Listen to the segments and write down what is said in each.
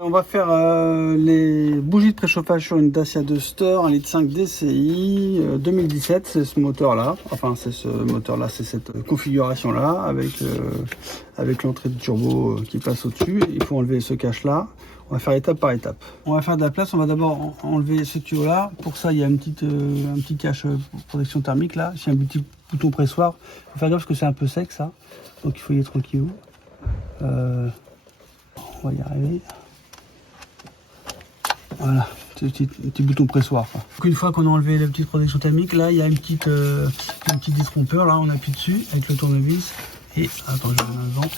On va faire les bougies de préchauffage sur une Dacia Duster 1,5 litre DCI 2017. C'est ce moteur-là, enfin c'est ce moteur-là, c'est cette configuration-là avec l'entrée de turbo qui passe au-dessus. Il faut enlever ce cache-là. On va faire étape par étape. On va faire de la place. On va d'abord enlever ce tuyau-là. Pour ça, il y a un petit cache protection thermique là. C'est un petit bouton pressoir. Il faut faire gaffe parce que c'est un peu sec ça. Donc il faut y être tranquille. On va y arriver. Voilà, petit bouton pressoir. Donc une fois qu'on a enlevé la petite protection thermique, là il y a une petite disrompeur, là on appuie dessus avec le tournevis et attends, je vais devant.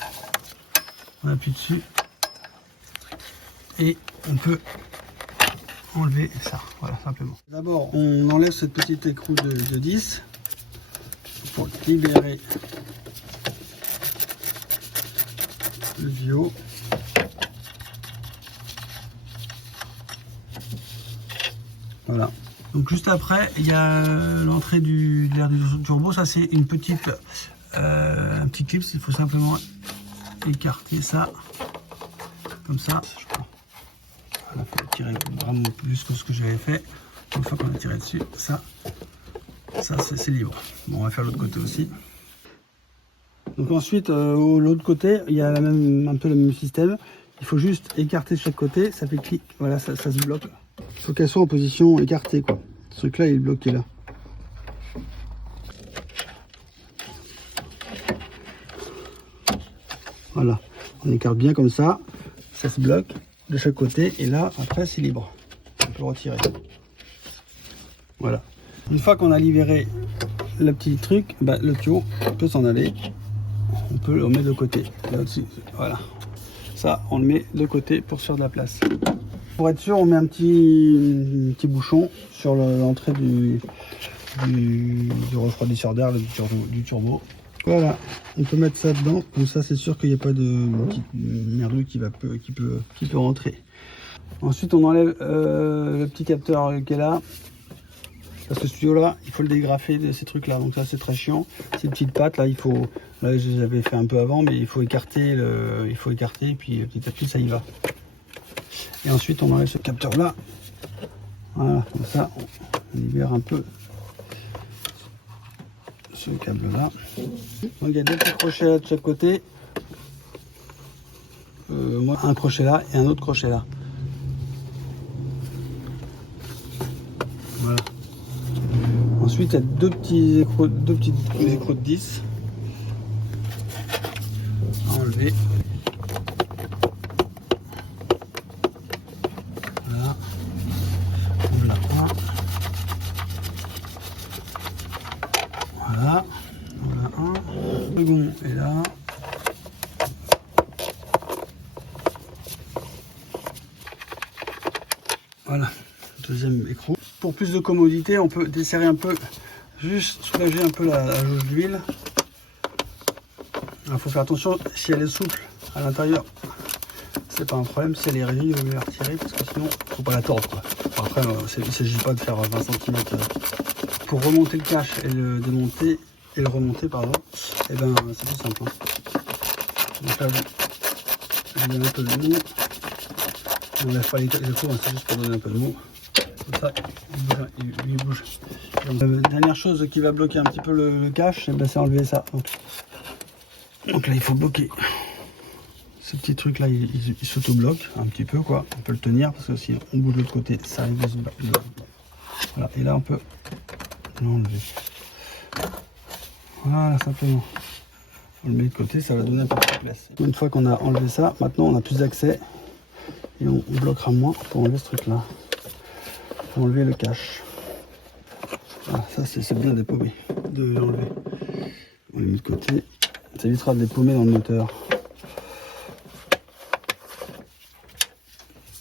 On appuie dessus et on peut enlever ça, voilà simplement. D'abord on enlève cette petite écrou de 10 pour libérer le bio. Voilà. Donc juste après, il y a l'entrée de l'air du turbo. Ça c'est une petite, un petit clip. Il faut simplement écarter ça, comme ça. Il faut tirer vraiment plus que ce que j'avais fait. Une fois qu'on a tiré dessus, ça c'est libre. Bon, on va faire l'autre côté aussi. Donc ensuite, l'autre côté, il y a un peu le même système. Il faut juste écarter de chaque côté. Ça fait clic. Voilà, ça se bloque. Il faut qu'elle soit en position écartée, quoi. Ce truc là il est bloqué là. Voilà, on écarte bien comme ça se bloque de chaque côté et là après c'est libre, on peut retirer. Voilà, une fois qu'on a libéré le petit truc, le tuyau peut s'en aller, on peut le mettre de côté là-dessus. Voilà, ça on le met de côté pour se faire de la place. Pour être sûr, on met un petit bouchon sur l'entrée du refroidisseur d'air du turbo. Voilà, on peut mettre ça dedans, comme ça c'est sûr qu'il n'y a pas de petite merdouille qui peut rentrer. Ensuite on enlève le petit capteur qui est là, parce que ce tuyau là, il faut le dégrafer de ces trucs là, donc ça c'est très chiant. Ces petites pattes là, là j'avais fait un peu avant, mais il faut écarter, et puis petit à petit ça y va. Et ensuite on enlève ce capteur là, voilà, comme ça on libère un peu ce câble là. Donc il y a deux petits crochets là de chaque côté, moi un crochet là et un autre crochet là. Voilà. Ensuite il y a deux petits écrous de 10 à enlever. Voilà. Voilà un. Voilà. Voilà un. Le second est là. Voilà. Deuxième écrou. Pour plus de commodité, on peut desserrer un peu, juste soulager un peu la jauge d'huile. Il faut faire attention, si elle est souple à l'intérieur, c'est pas un problème. Si elle est rigide, il vaut mieux la retirer parce que sinon, il faut pas la tordre, quoi. Après, il ne s'agit pas de faire 20 cm. Pour remonter le cache et le démonter, et le remonter, pardon, et ben c'est tout simple. Donc là, je donne un peu de mou. On ne lève pas les trous, c'est juste pour donner un peu de mou. Comme ça, il bouge. Donc, la dernière chose qui va bloquer un petit peu le cache, c'est enlever ça. Donc là, il faut bloquer. Ce petit truc là, il s'auto-bloque un petit peu, quoi. On peut le tenir parce que si on bouge de l'autre côté, ça arrive de se bloquer. Voilà, et là, on peut l'enlever. Voilà, simplement. On le met de côté, ça va donner un peu de place. Une fois qu'on a enlevé ça, maintenant on a plus d'accès et on bloquera moins pour enlever ce truc là. Pour enlever le cache. Voilà, ça c'est bien dépaumé de l'enlever. On le met de côté. Ça évitera de dépaumer dans le moteur.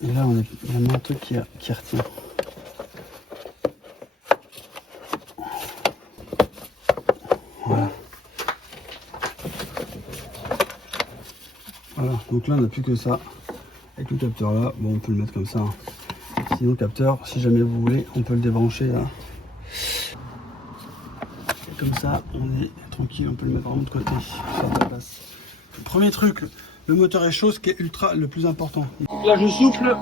Et là, il y a un truc qui retient. Voilà. Voilà, donc là, on n'a plus que ça. Avec le capteur là, bon, on peut le mettre comme ça. Sinon, le capteur, si jamais vous voulez, on peut le débrancher là. Et comme ça, on est tranquille, on peut le mettre vraiment de côté. Faire de la place. Le premier truc, Le moteur est chaud, ce qui est le plus important. Là, je souffle.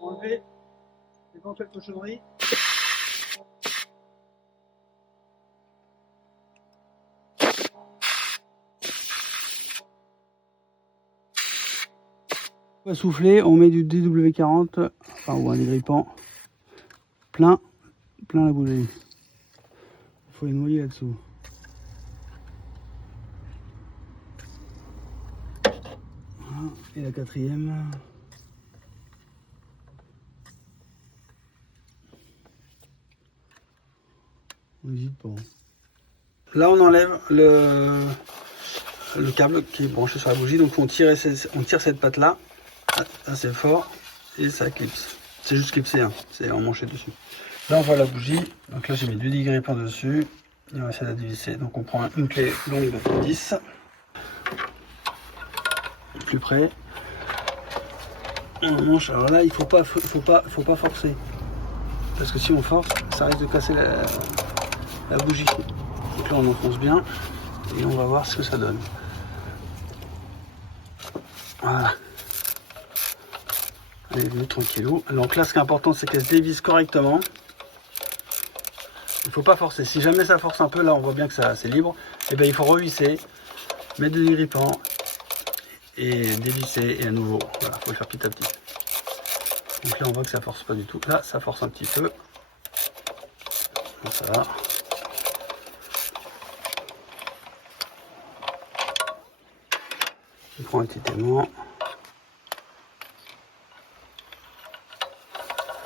Enlever l'éventuelle cochonnerie. On va souffler, on met du DW40, enfin ou un dégrippant plein la bougie. Il faut les noyer là-dessous. Voilà. Et la quatrième. On n'hésite pas. Là on enlève le câble qui est branché sur la bougie, donc on tire cette patte là, assez fort, et ça clipse. C'est juste clipsé, hein. C'est emmanché dessus. Là on voit la bougie, donc là j'ai mis du dégrippant dessus, et on va essayer de la dévisser. Donc on prend une clé longue de 10, plus près, on emmanche. Alors là il faut pas forcer, parce que si on force, ça risque de casser la bougie. Donc là on enfonce bien, et on va voir ce que ça donne. Voilà. Allez, tranquillou. Donc là, ce qui est important, c'est qu'elle se dévisse correctement. Il ne faut pas forcer. Si jamais ça force un peu, là, on voit bien que c'est libre. Et bien, il faut revisser, mettre du dégrippant et dévisser. Et à nouveau, voilà, il faut le faire petit à petit. Donc là, on voit que ça force pas du tout. Là, ça force un petit peu. Donc, ça va. On prend un petit aimant.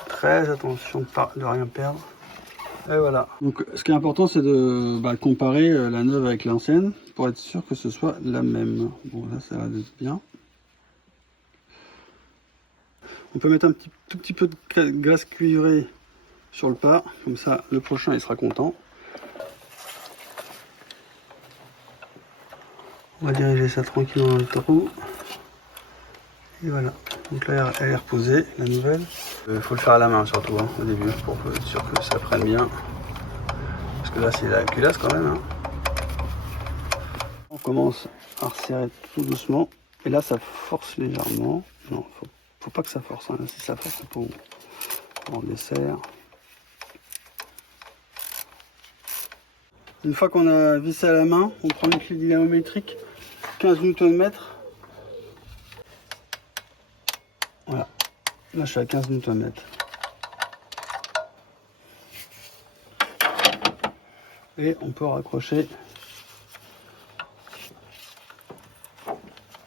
Très attention de rien perdre. Et voilà. Donc ce qui est important, c'est de comparer la neuve avec l'ancienne pour être sûr que ce soit la même. Bon, là ça va être bien. On peut mettre un tout petit peu de graisse cuivrée sur le pas, comme ça le prochain il sera content. On va diriger ça tranquillement dans le trou. Et voilà. Donc là elle est reposée, la nouvelle. Il faut le faire à la main surtout, hein, au début, pour être sûr que ça prenne bien. Parce que là c'est la culasse quand même. Hein. On commence à resserrer tout doucement. Et là ça force légèrement. Non, faut pas que ça force. Hein. Si ça force, c'est pour on desserre. Une fois qu'on a vissé à la main, on prend une clé dynamométrique 15 Nm. Voilà. Là je suis à 15 Nm. Et on peut raccrocher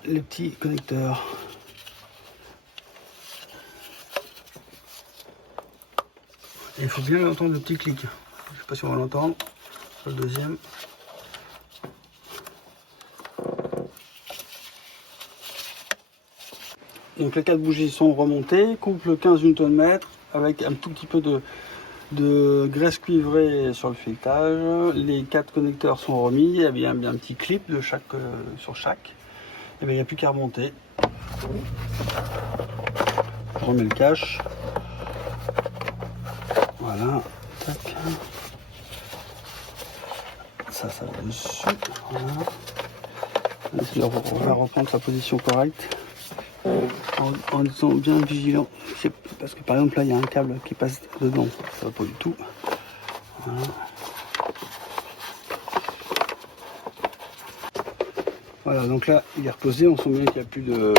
les petits connecteurs. Et il faut bien entendre le petit clic. Je ne sais pas si on va l'entendre. Le deuxième. Donc les 4 bougies sont remontées. Couple 15 Nm avec un tout petit peu de graisse cuivrée sur le filetage. Les 4 connecteurs sont remis. Il y a bien un petit clip de sur chaque. Et bien il n'y a plus qu'à remonter. Je remets le cache. Voilà. Tac. Ça va dessus. Voilà. On va reprendre sa position correcte. En étant bien vigilant. Parce que par exemple là il y a un câble qui passe dedans. Ça va pas du tout. Voilà. Voilà, donc là il est reposé, on sent bien qu'il n'y a plus de.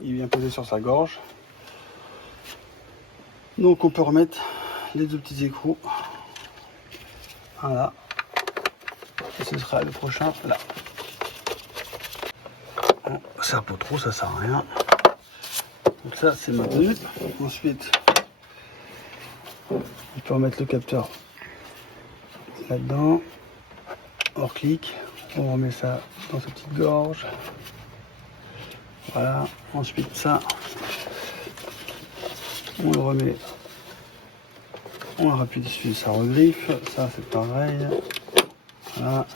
Il vient poser sur sa gorge. Donc on peut remettre les deux petits écrous. Voilà. Et ce sera le prochain là. Bon, ça sert pas trop, ça sert à rien. Donc ça c'est maintenu. Ensuite on peut remettre le capteur là-dedans. Hors clic. On remet ça dans sa petite gorge. Voilà. Ensuite ça, on le remet. On appuie dessus, ça regriffe. Ça c'est pareil. Voilà.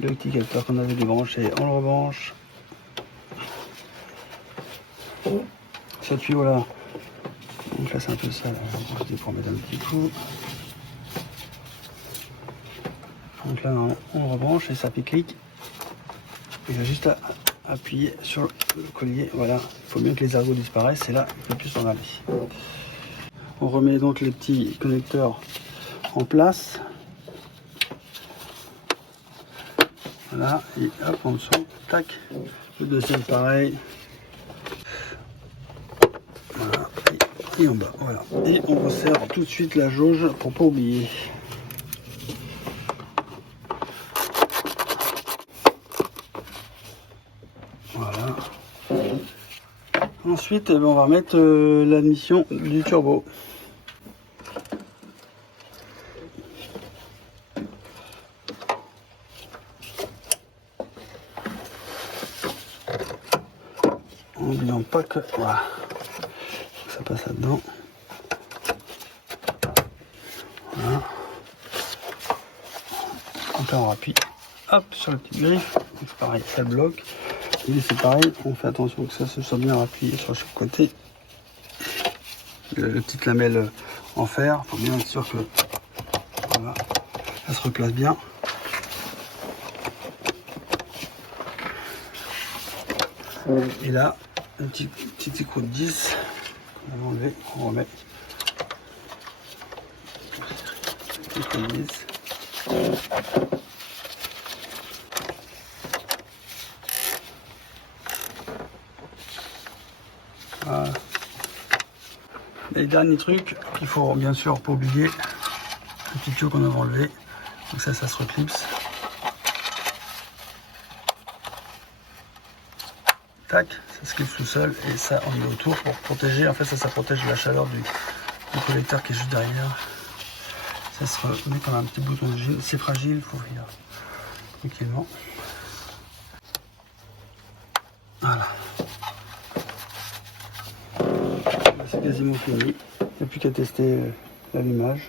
Le petit capteur qu'on avait débranché, on le rebranche. Ce tuyau là, donc là c'est un peu ça, pour mettre un petit coup. Donc là on le rebranche et ça fait clic. Il a juste à appuyer sur le collier. Voilà, il faut bien que les ergots disparaissent et là il ne peut plus s'en aller. On remet donc les petits connecteurs en place. Voilà, et hop en dessous, tac. Le deuxième pareil. Voilà, et en bas, voilà. Et on resserre tout de suite la jauge pour pas oublier. Voilà. Ensuite, on va mettre l'admission du turbo. N'oublions pas que voilà, ça passe là-dedans. Voilà. Donc là on appuie hop sur le petit griffe. Donc pareil, ça bloque. Et c'est pareil, on fait attention que ça se soit bien appuyé sur chaque côté. Le petite lamelle en fer, il faut bien être sûr que voilà, ça se replace bien. Et là, un petit écrou de 10 qu'on va enlever, on remet. Écrou de 10. Voilà. Et dernier truc, il faut bien sûr pas oublier le petit tuyau qu'on avait enlevé. Donc ça se reclipse. Tac, ça se clipse tout seul et ça on met autour pour protéger. En fait ça protège la chaleur du collecteur qui est juste derrière. Ça se remet comme un petit bouton de gel. C'est fragile, il faut ouvrir tranquillement. Voilà. C'est quasiment fini. Il n'y a plus qu'à tester l'allumage.